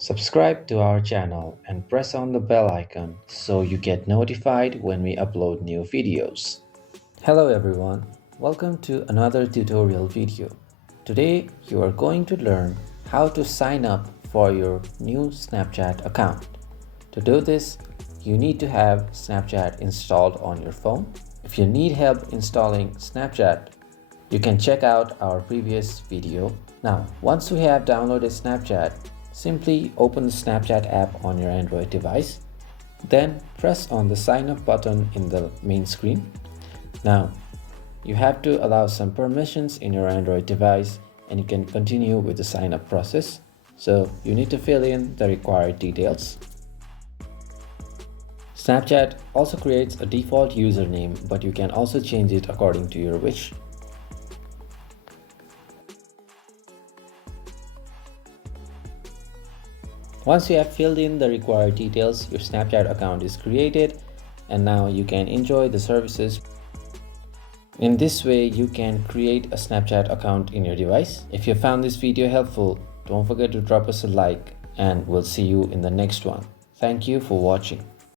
Subscribe to our channel and press on the bell icon so you get notified when we upload new videos. Hello everyone, welcome to another tutorial video. Today you are going to learn how to sign up for your new Snapchat account. To do this, you need to have Snapchat installed on your phone. If you need help installing Snapchat, you can check out our previous video. Now, once you have downloaded Snapchat, simply open the Snapchat app on your Android device. Then press on the sign up button in the main screen. Now, you have to allow some permissions in your Android device and you can continue with the sign up process. So you need to fill in the required details. Snapchat also creates a default username, but you can also change it according to your wish. Once you have filled in the required details, your Snapchat account is created and now you can enjoy the services. In this way, you can create a Snapchat account in your device. If you found this video helpful, don't forget to drop us a like and we'll see you in the next one. Thank you for watching.